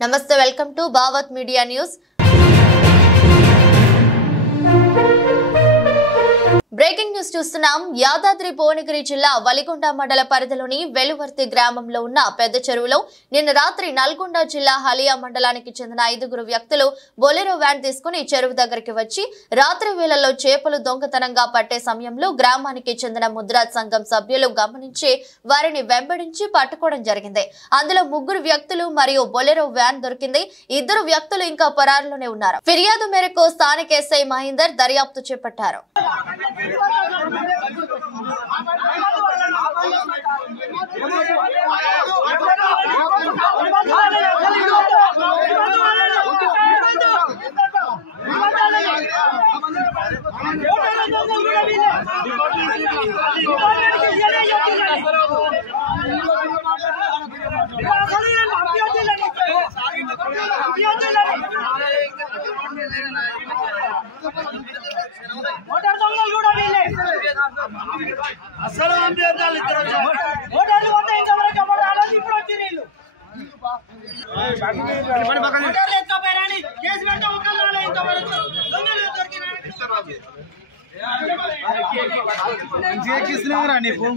నమస్తే, welcome to Bhavat media news. Breaking news చూస్తున్నాం. యాదాద్రి భువనగిరి జిల్లా వలిగొండ మండల పరిధిలోని వెలువర్తి గ్రామంలో ఉన్న పెద్ద చెరువులో నిన్న రాత్రి నల్గొండ జిల్లా హలియా మండలానికి చెందిన 5 వ్యక్తులు బొలెరో వ్యాన్ తీసుకుని చెరువు దగ్గరికి వచ్చి రాత్రి వేళల్లో చేపలు దొంగతనంగా పట్టే సమయంలో గ్రామానికి చెందిన ముద్రా సంఘం సభ్యులు గమనించి వారిని వెంబడించి పట్టుకోవడం జరిగింది. అందులో 3 వ్యక్తులు మరియు బొలెరో వ్యాన్ దొరికింది. 2 వ్యక్తులు ఇంకా పరారులోనే ఉన్నారు. ఫిర్యాదు మేరకు స్థానిక ఎస్ఐ మహేందర్ దర్యాప్తు చేపట్టారు. ఫోన్